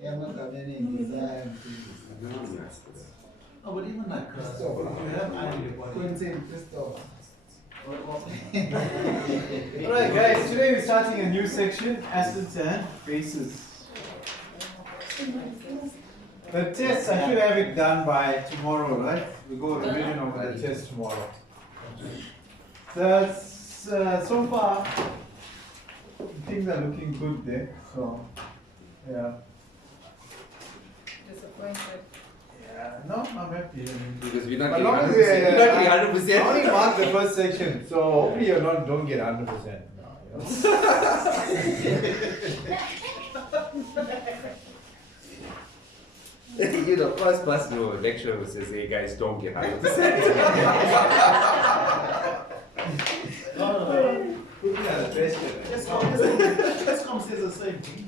Yeah, I'm not any design. Oh, but even like you have iron in the body. Alright guys, today we're starting a new section, acids and bases. The test, I should have it done by tomorrow, right? We go revision over the test tomorrow. So far, things are looking good there. So, yeah. Disappointed. Yeah, no, I'm happy. Because we're not As getting long as 100%. We're not I getting 100%. only mark the first section, so hopefully you don't get 100%. No, you know? You're the first person who lecturer who says, hey guys, don't get 100%. No. Yeah, the best. This comes says the same thing.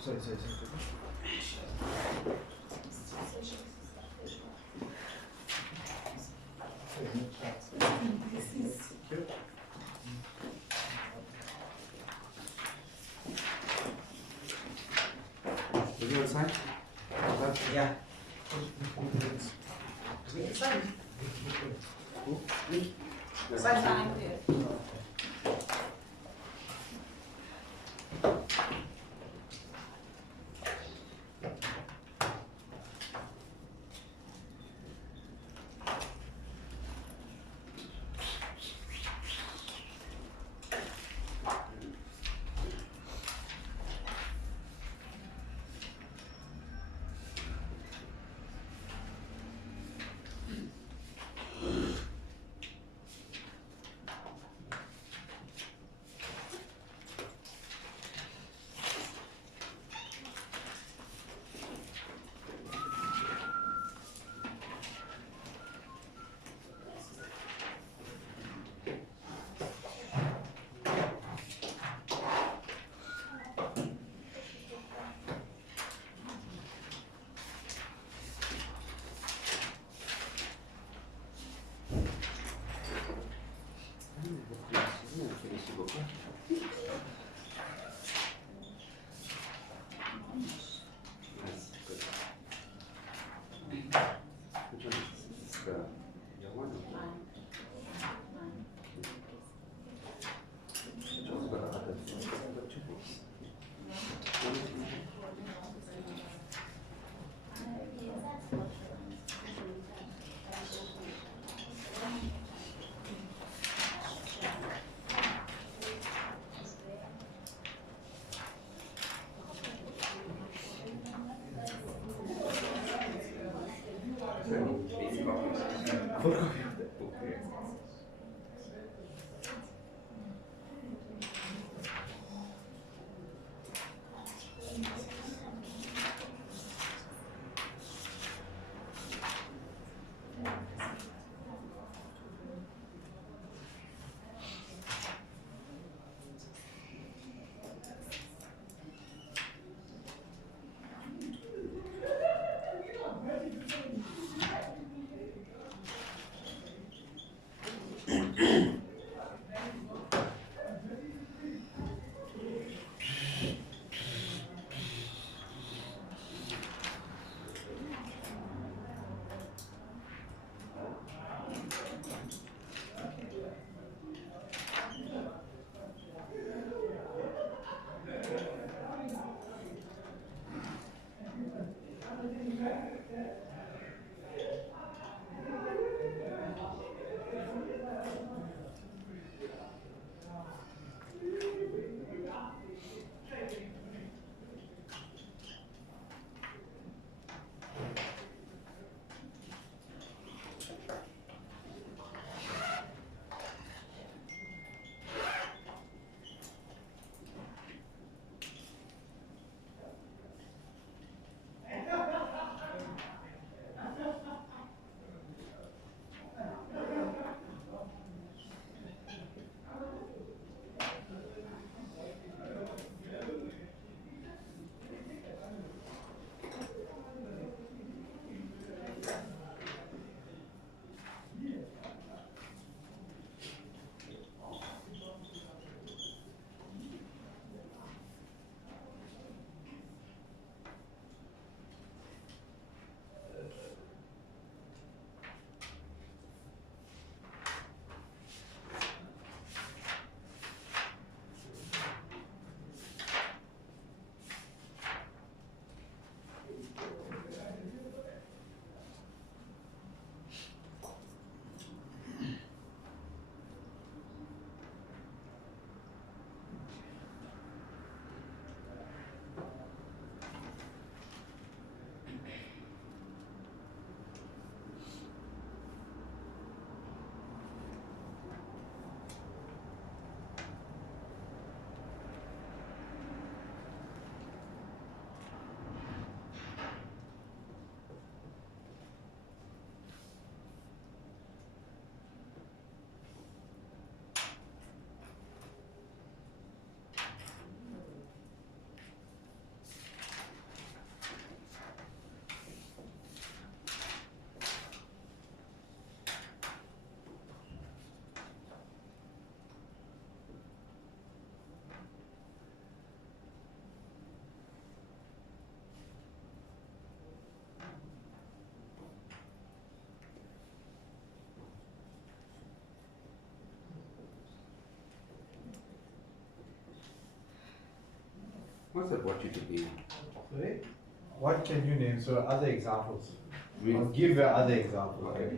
Sorry. Did you want to sign? Yeah. Sign. course I want you to be. Sorry? What can you name? So other examples. Me. Or give other examples. Okay.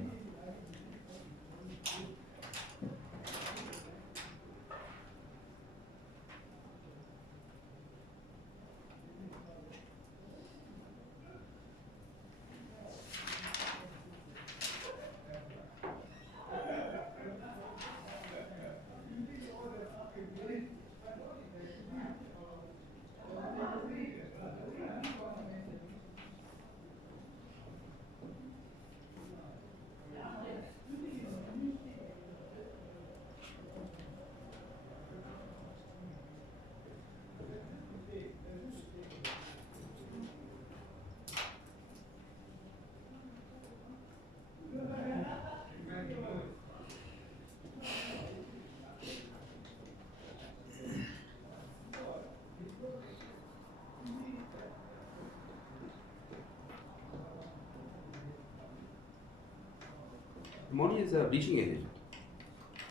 Ammonia is a bleaching agent.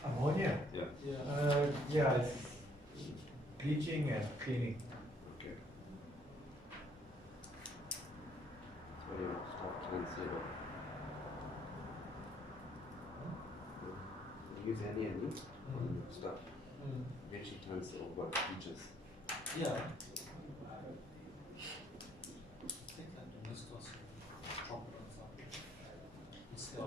Ammonia? Yeah. Yeah, it's bleaching and cleaning. Okay. That's why you stop transfer. Use any stuff which he turns over bleaches. Yeah. Think that the list was chocolate or something. So,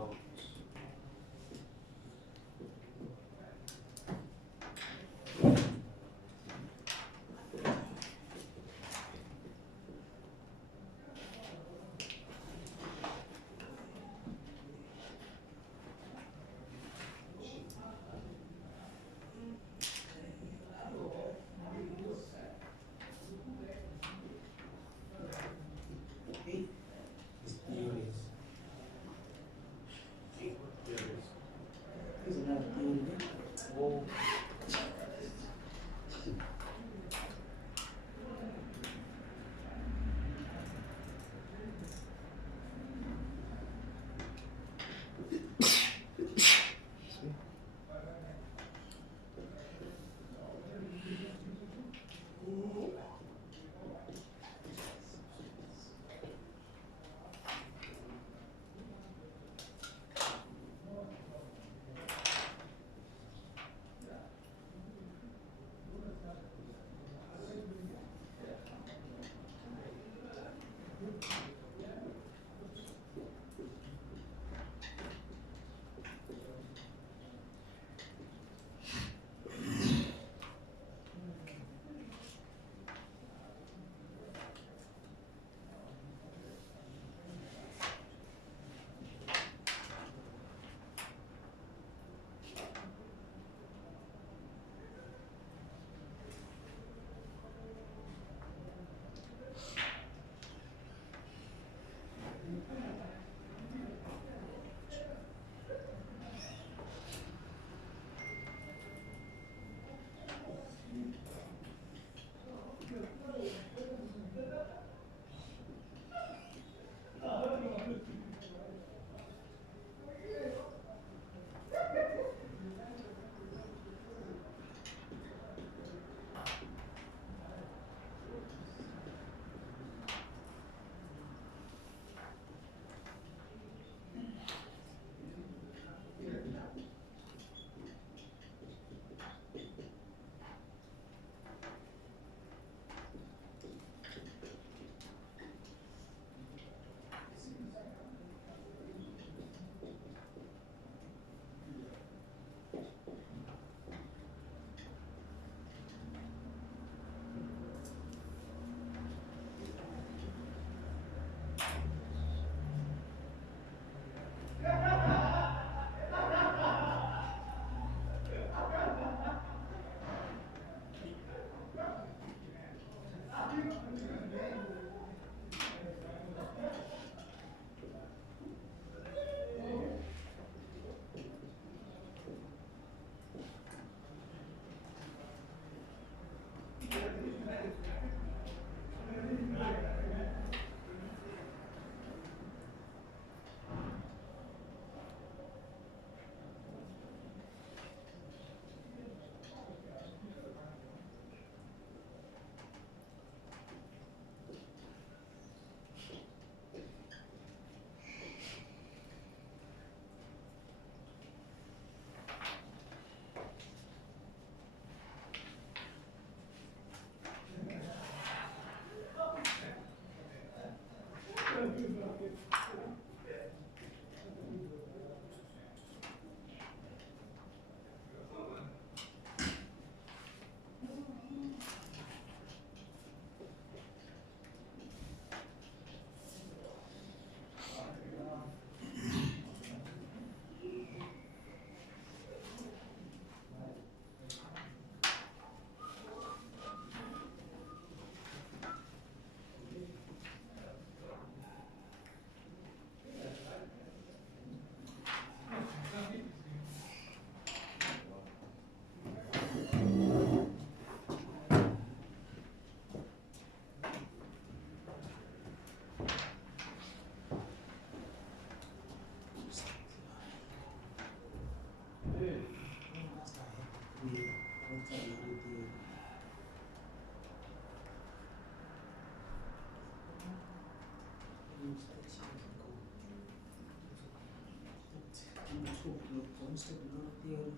the Bronsted law theory.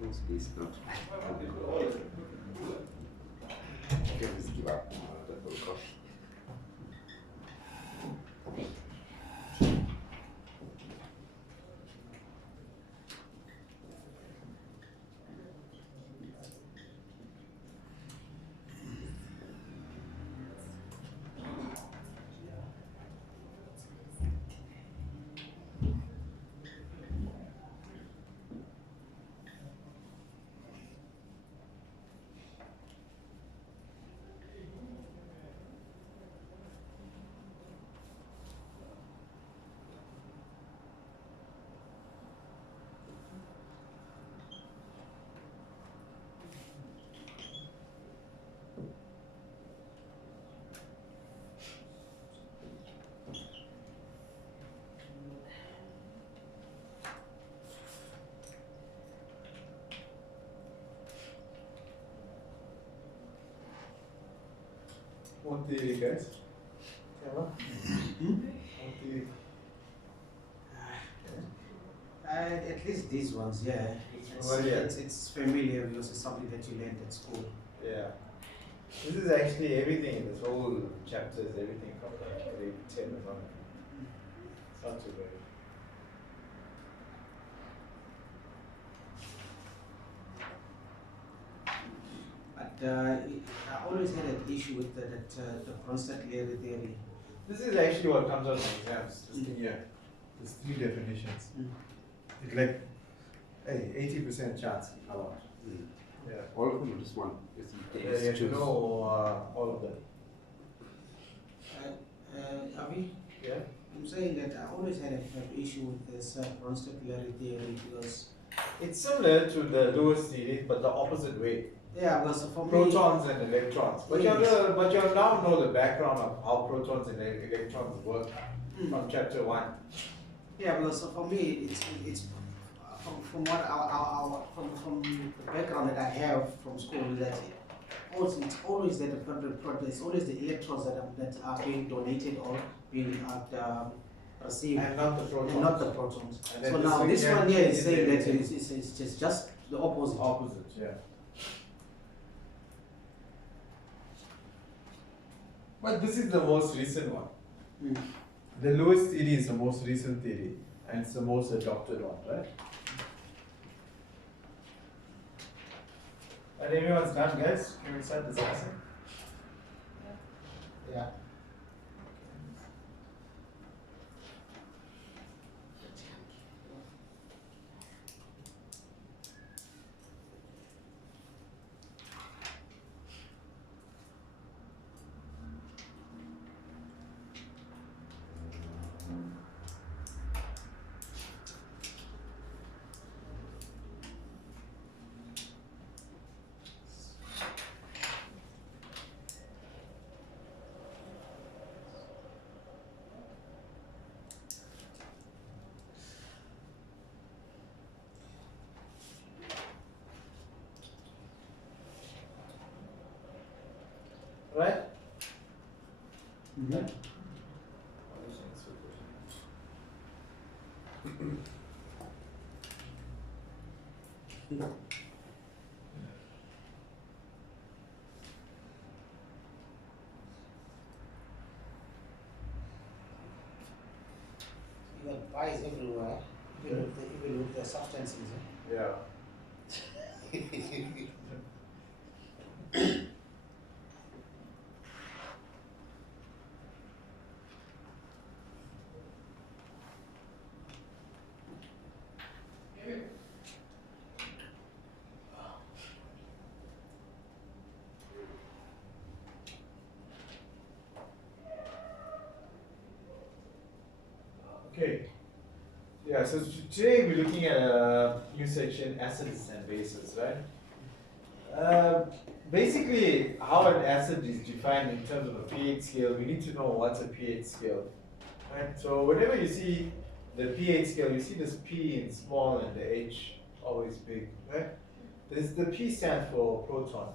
Must be not. Just give up. That will cost. One theory, guys. One theory. At least these ones, yeah. Well, yeah. It's familiar because it's something that you learned at school. Yeah. This is actually everything in this whole chapter is everything from grade 10 or something. It's not too bad. But I always had an issue with the Bronsted layer theory. This is actually what comes out in exams. This thing here. There's 3 definitions. It's like, hey, 80% chance. A lot. Yeah. All of them or just one? Just Yeah, you have to know all of them. Avi, Yeah. I'm saying that I always had an issue with this Bronsted layer theory because It's similar to the Lewis theory, but the opposite way. yeah, because for me Protons and electrons. But Yes. you now know the background of how protons and electrons work from chapter 1. yeah, because for me it's from what from the background that I have from school that it's always that it's always the electrons that are being donated or being received And not the protons. and not the protons. And then So this now one this here one here is is saying that everything. it's just the opposite. Opposite, yeah. But this is the most recent one. The Lewis theory is the most recent theory, and it's the most adopted one, right? And everyone's done, guys? Can we start discussing? Yeah. right? Mhm. You got bias everywhere, even with the substances. Yeah. Okay. Yeah, so today we're looking at a new section, acids and bases, right? Basically, how an acid is defined in terms of a pH scale, we need to know what's a pH scale, right? So whenever you see the pH scale, you see this P in small and the H always big, right? The P stands for proton,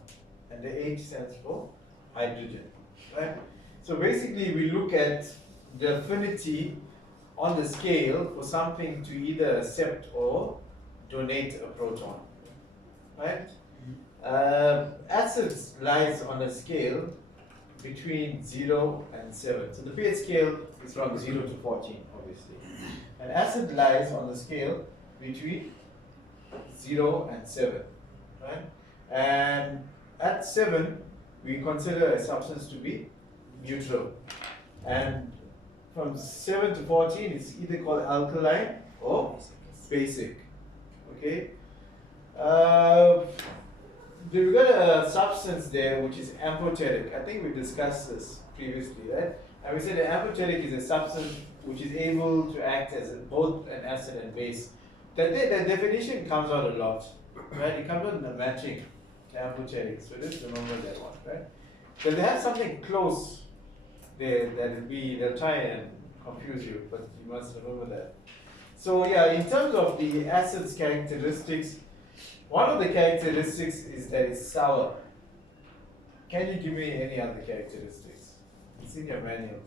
and the H stands for hydrogen, right? So basically, we look at the affinity on the scale for something to either accept or donate a proton, right? Acids lies on a scale between 0 and 7. So the pH scale is from 0 to 14, obviously. And acid lies on the scale between 0 and 7, right? And at 7, we consider a substance to be neutral. And from 7 to 14, it's either called alkaline or basic. Okay? We've got a substance there which is amphoteric. I think we discussed this previously, right? And we said that amphoteric is a substance which is able to act as both an acid and base. That definition comes out a lot, right? It comes out in the matching, amphoteric. So just remember that one, right? But they have something close there that they'll try and confuse you, but you must remember that. So yeah, in terms of the acid's characteristics, one of the characteristics is that it's sour. Can you give me any other characteristics? It's in your manual.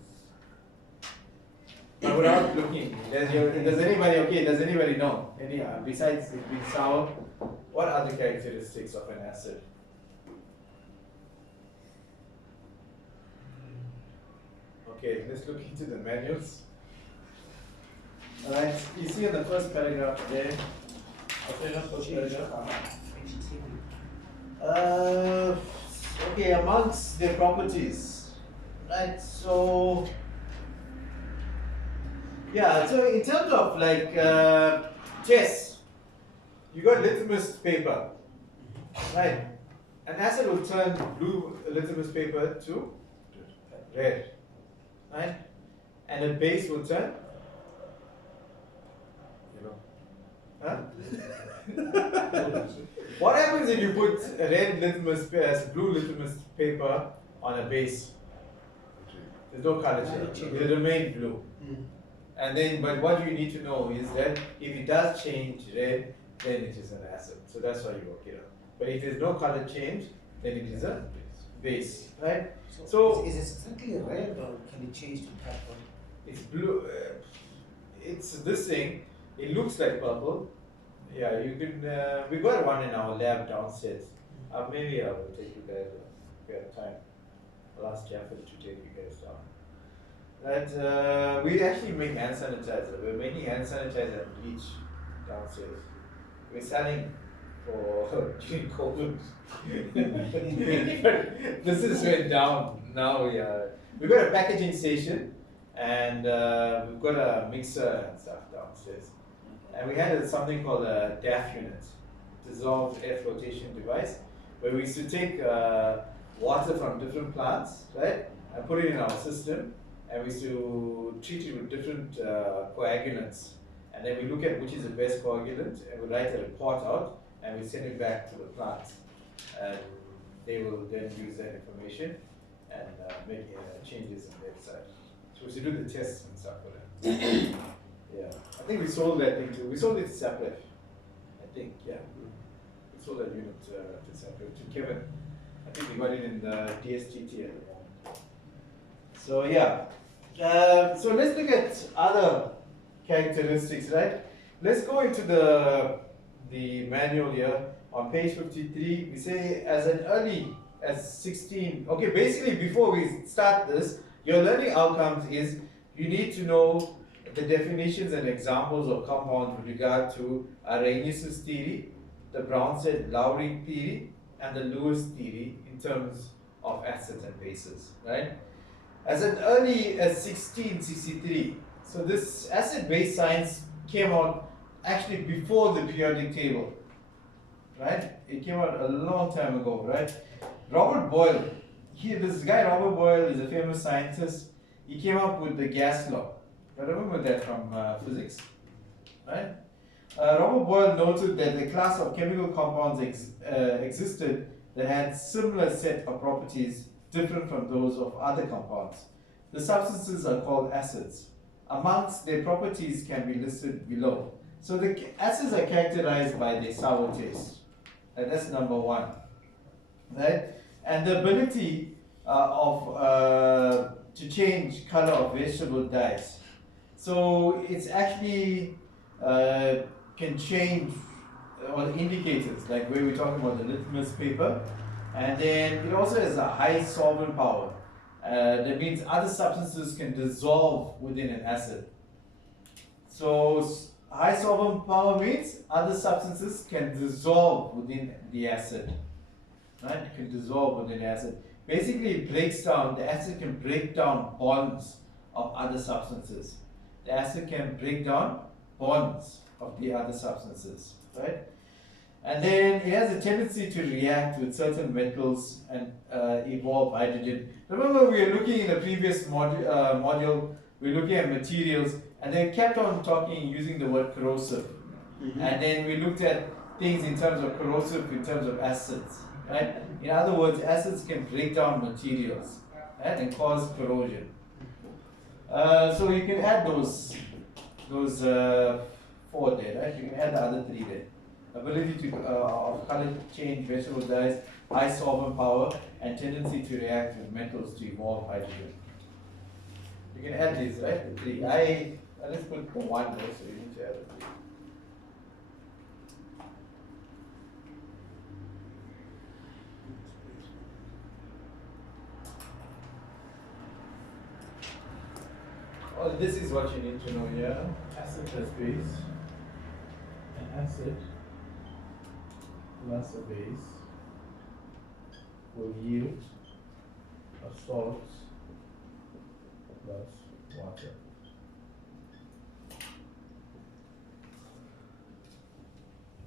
But without looking, does anybody know? Any besides it being sour, what other characteristics of an acid? Okay, let's look into the manuals. Alright, you see in the first paragraph there. Okay, amongst their properties, right? So, yeah. So in terms of like tests, you got litmus paper, right? An acid will turn blue litmus paper to red, right? And a base will turn yellow. Huh? What happens if you put red litmus, blue litmus paper on a base? There's no color change. It will remain blue. And then, but what you need to know is that if it does change red, then it is an acid. So that's why you work it out. But if there's no color change, then it is a base, right? So is it strictly red or can it change to purple? it's blue. It's this thing. It looks like purple. Yeah, you can. We got one in our lab downstairs. Maybe I will take you guys if we have time. I'll ask Jeffrey to take you guys down. Right, we actually make hand sanitizer. We're making hand sanitizer and bleach downstairs. We're selling for during COVID. But this is went down now. We've got a packaging station and we've got a mixer and stuff downstairs. And we had something called a DAF unit, dissolved air flotation device, where we used to take water from different plants, right, and put it in our system, and we used to treat it with different coagulants, and then we look at which is the best coagulant, and we write a report out, and we send it back to the plants, and they will then use that information and make changes on their side. So we used to do the tests and stuff for them. Yeah, I think we sold that thing too. We sold it separate. I think, yeah. We sold that unit to separate to Kevin. I think we got it in the DSGT at the moment. So yeah, so let's look at other characteristics, right? Let's go into the manual here on page 53. We say as early as 16. Okay, basically before we start this, your learning outcomes is you need to know the definitions and examples of compounds with regard to Arrhenius' theory, the Brownstedt-Lowry theory, and the Lewis theory in terms of acids and bases, right? As early as 1663. So this acid-base science came out actually before the periodic table, right? It came out a long time ago, right? Robert Boyle, this guy Robert Boyle is a famous scientist. He came up with the gas law. I remember that from physics, right? Robert Boyle noted that the class of chemical compounds existed that had similar set of properties different from those of other compounds. The substances are called acids. Amongst their properties can be listed below. So the acids are characterized by their sour taste. And that's number one, right? And the ability to change color of vegetable dyes. So it's actually can change all the indicators, like where we're talking about the litmus paper. And then it also has a high solvent power. That means other substances can dissolve within an acid. So high solvent power means other substances can dissolve within the acid. Right? It can dissolve within the acid. Basically it breaks down, the acid can break down bonds of other substances. The acid can break down bonds of the other substances, right? And then it has a tendency to react with certain metals and evolve hydrogen. Remember we were looking in the previous module, we were looking at materials, and they kept on talking using the word corrosive. And then we looked at things in terms of corrosive, in terms of acids, right? In other words, acids can break down materials, right, and cause corrosion. So you can add those four there, right? You can add the other three there. Ability to color change vegetable dyes, high solvent power, and tendency to react with metals to evolve hydrogen. You can add these, right? The three. Let's put the one there, so you need to add the three. Oh, this is what you need to know here. Acid plus base. An acid plus a base will yield a salt plus water.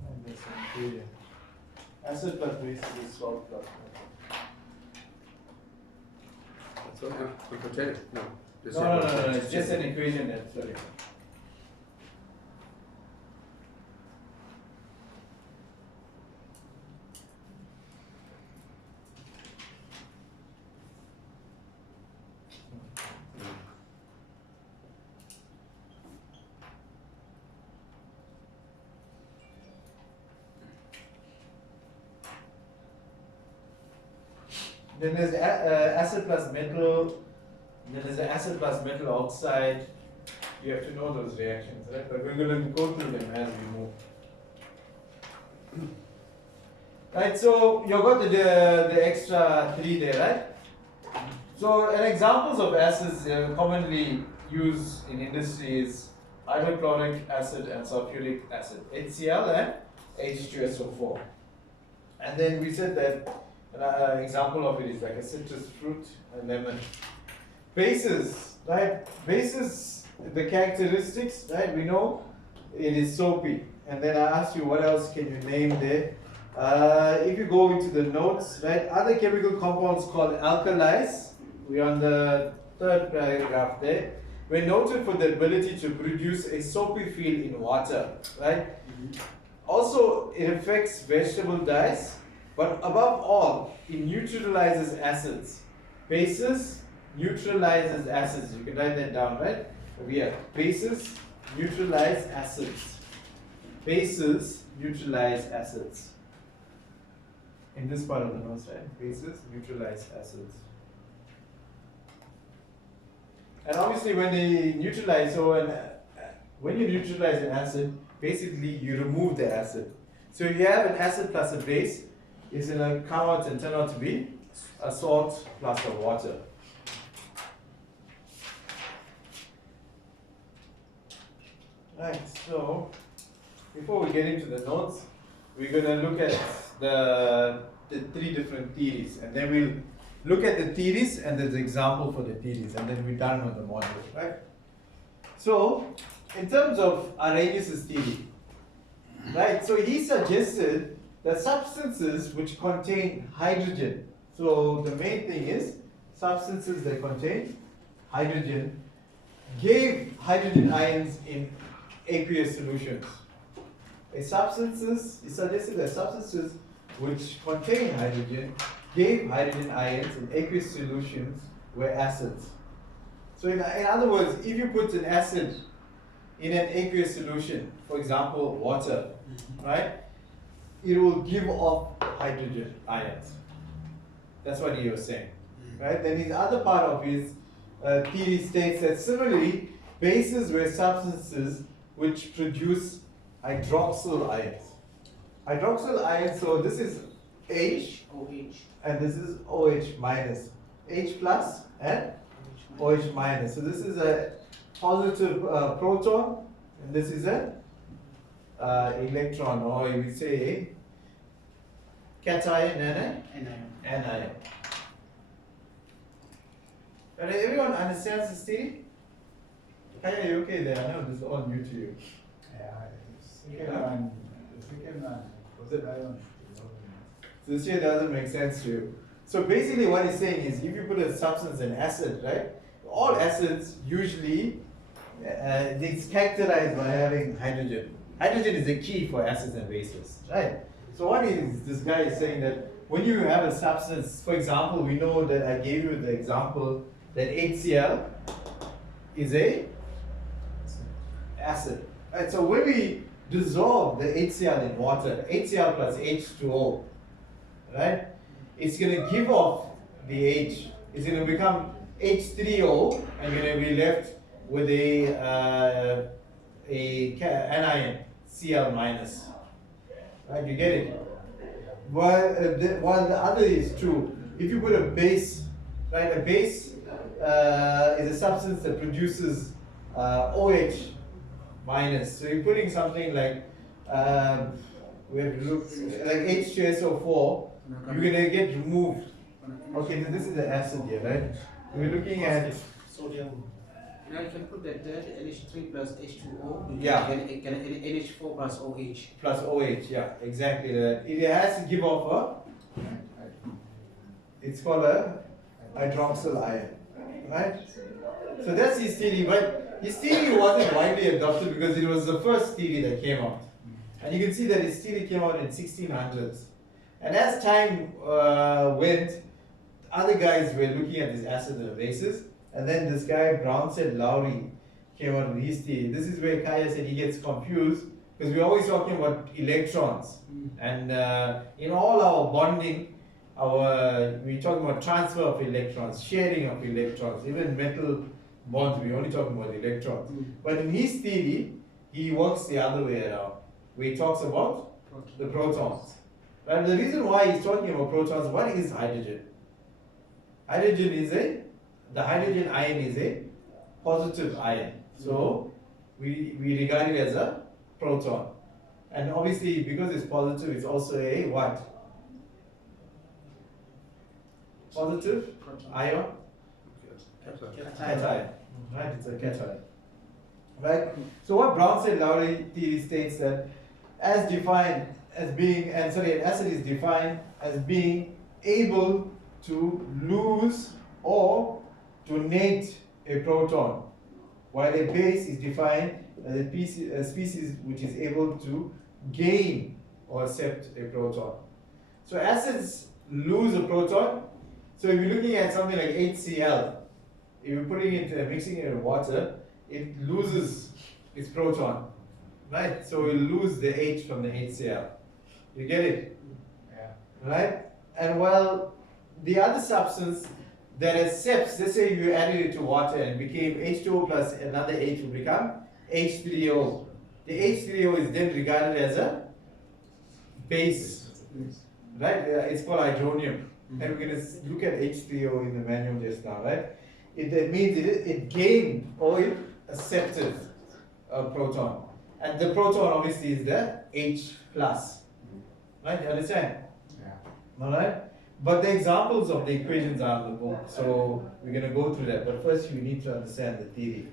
And this ingredient. Acid plus base is salt plus water. That's what I'm telling you. No. No, it's just an equation there, sorry. Then there's acid plus metal. Then there's the acid plus metal oxide. You have to know those reactions, right? But we're going to go through them as we move. Right, so you've got the extra three there, right? So an examples of acids commonly used in industry is hydrochloric acid and sulfuric acid, HCl and H2SO4. And then we said that an example of it is like a citrus fruit, a lemon. Bases, right? Bases, the characteristics, right? We know it is soapy. And then I asked you what else can you name there. If you go into the notes, right? Other chemical compounds called alkalis, we're on the third paragraph there. We're noted for the ability to produce a soapy feel in water, right? Also, it affects vegetable dyes, but above all, it neutralizes acids. Bases neutralizes acids. You can write that down, right? Over here. Bases neutralize acids. Bases neutralize acids. in this part of the notes, right? Bases neutralize acids. And obviously when they neutralize, when you neutralize an acid, basically you remove the acid. So if you have an acid plus a base, it's going to come out and turn out to be a salt plus a water. Right, so before we get into the notes, we're going to look at the three different theories, and then we'll look at the theories and there's an example for the theories, and then we're done with the module, right? So, in terms of Arrhenius' theory, right, so he suggested that substances which contain hydrogen, so the main thing is substances that contain hydrogen, gave hydrogen ions in aqueous solutions. He suggested that substances which contain hydrogen gave hydrogen ions in aqueous solutions were acids. So in other words, if you put an acid in an aqueous solution, for example, water, right, it will give off hydrogen ions. That's what he was saying, right? Then his other part of his theory states that similarly, bases were substances which produce hydroxyl ions. Hydroxyl ions, so this is H, OH. and this is OH minus. H plus and OH minus. So this is a positive proton, and this is a electron, or you would say cation and an anion. But everyone understands this theory? Kaya, you okay there? I know this is all new to you. The second one, Was it? ion. So this here doesn't make sense to you. So basically what he's saying is if you put a substance in acid, right? All acids usually, it's characterized by having hydrogen. Hydrogen is the key for acids and bases, right? So what is this guy is saying that when you have a substance, for example, we know that I gave you the example that HCl is a acid. Right? So when we dissolve the HCl in water, HCl plus H2O, right? It's going to give off the H. It's going to become H3O, and you're going to be left with an anion, Cl minus. Right? You get it? While the other is true. If you put a base, right? A base is a substance that produces OH minus. So you're putting something like we have to look like H2SO4. You're gonna get removed. Okay, so this is the acid here, right? We're looking at sodium. Now you can put that NH3 plus H2O. Yeah. Can NH4 plus OH. plus OH. Yeah, exactly that. It has to give off it's called a hydroxyl ion, right? So that's his theory, but his theory wasn't widely adopted because it was the first theory that came out. And you can see that his theory came out in 1600s. And as time went, other guys were looking at these acids and bases, and then this guy Brownstedt-Lowry came out with his theory. This is where Kaya said he gets confused because we're always talking about electrons, and in all our bonding, we're talking about transfer of electrons, sharing of electrons, even metal bonds. We're only talking about electrons. But in his theory, he works the other way around, where he talks about the protons. And the reason why he's talking about protons, what is hydrogen? Hydrogen is the hydrogen ion is a positive ion. So we regard it as a proton. And obviously because it's positive, it's also a what? Positive ion? Cation. Right, it's a cation. Right? So what Brownstedt-Lowry theory states that as defined as being, an acid is defined as being able to lose or donate a proton, while a base is defined as a species which is able to gain or accept a proton. So acids lose a proton. So if you're looking at something like HCl, if you're putting it, mixing it in water, it loses its proton, right? So we'll lose the H from the HCl. You get it? Yeah. Right? and while the other substance that accepts, let's say you added it to water and became H2O plus another H will become H3O. The H3O is then regarded as a base, right? It's called hydronium. And we're going to look at H3O in the manual just now, right? That means it gained or it accepted a proton. And the proton obviously is the H plus. Right? You understand? Yeah. Alright? But the examples of the equations are in the book, so we're going to go through that. But first you need to understand the theory.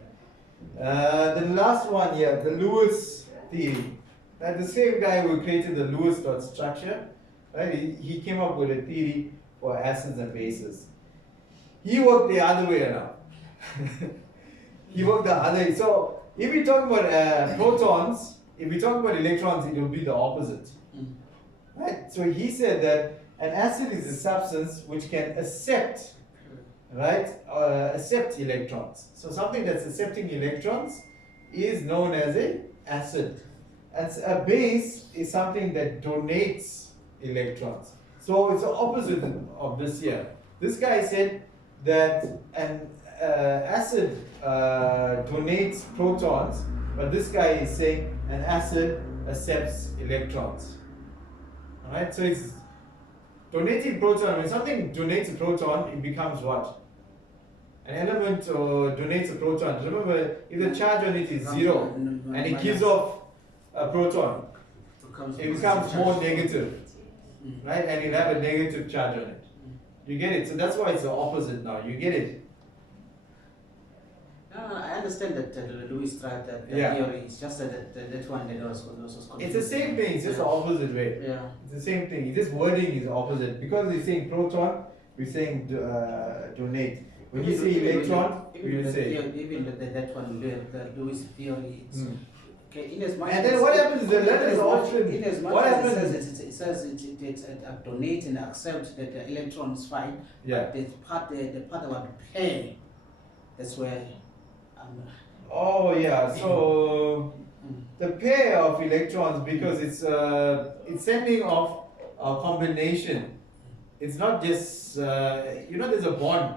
The last one here, the Lewis theory. That's the same guy who created the Lewis dot structure. Right? He came up with a theory for acids and bases. He worked the other way around. He worked the other way. So if we talk about protons, if we talk about electrons, it will be the opposite. Right? So he said that an acid is a substance which can accept, right, accept electrons. So something that's accepting electrons is known as an acid. And a base is something that donates electrons. So it's the opposite of this here. This guy said that an acid donates protons, but this guy is saying an acid accepts electrons. Alright, so it's donating proton. When something donates a proton, it becomes what? An element donates a proton. Remember, if the charge on it is 0 and it gives off a proton, it becomes more negative, right? And you have a negative charge on it. You get it? So that's why it's the opposite now. You get it? I understand that Lewis tried that theory. It's just that one that was It's the same thing. It's just the opposite way. Yeah. It's the same thing. This wording is opposite because we're saying proton, we're saying donate. When you say electron, we say. Even that one, the Lewis theory. It's, okay, in as much and then what happens is the letters often. In as much what as happens it says it donate and accept that the electron is fine. Yeah. But the part about pair, that's where. Oh yeah. So the pair of electrons, because it's sending off a combination. It's not just there's a bond,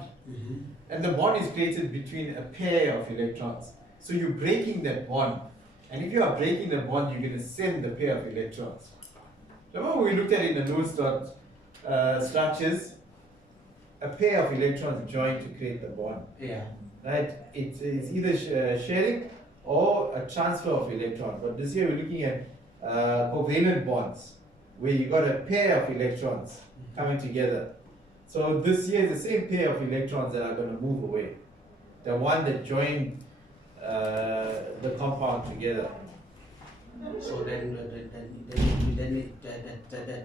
and the bond is created between a pair of electrons. So you're breaking that bond. And if you are breaking the bond, you're going to send the pair of electrons. Remember we looked at it in the Lewis dot structures, a pair of electrons join to create the bond. Yeah. Right? It is either sharing or a transfer of electrons. But this year we're looking at covalent bonds, where you got a pair of electrons coming together. So this year is the same pair of electrons that are going to move away. The one that joined the compound together. So then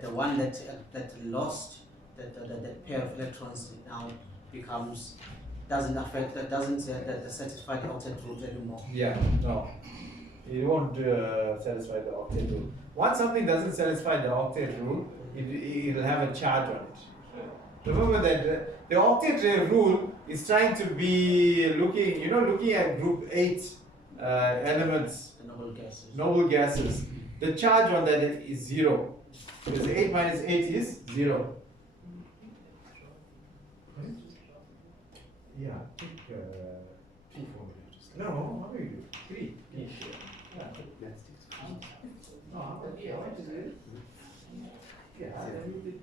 the one that lost that pair of electrons now doesn't satisfy the octet rule anymore. Yeah, no. It won't satisfy the octet rule. Once something doesn't satisfy the octet rule, it'll have a charge on it. Remember that the octet rule is trying to be looking at group 8 elements, The noble gases. The charge on that is 0. Because 8 minus 8 is 0. Yeah, I think 2 formulas. No, how do you do? 3. Yeah. No, I went to do it. Yeah, I did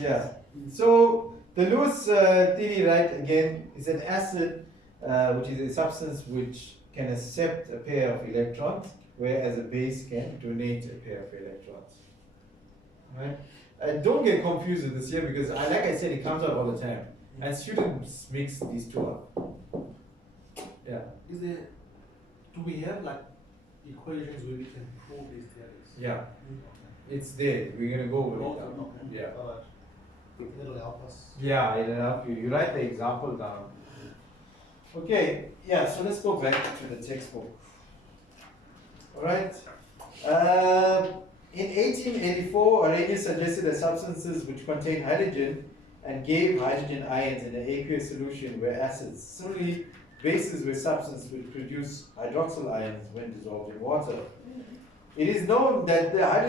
Yeah. So the Lewis theory, right, again, is an acid which is a substance which can accept a pair of electrons, whereas a base can donate a pair of electrons. Right? Don't get confused with this here because, like I said, it comes up all the time, and students mix these two up. Yeah. Do we have like equations where we can prove these theories? Yeah. It's there. We're gonna go with it. Okay. Yeah. It'll help us. Yeah, it'll help you. You write the example down. Okay, yeah, so let's go back to the textbook. Alright. In 1884, Arrhenius suggested that substances which contain hydrogen and gave hydrogen ions in an aqueous solution were acids. Similarly, bases were substances which produce hydroxyl ions when dissolved in water. It is known that the hydrogen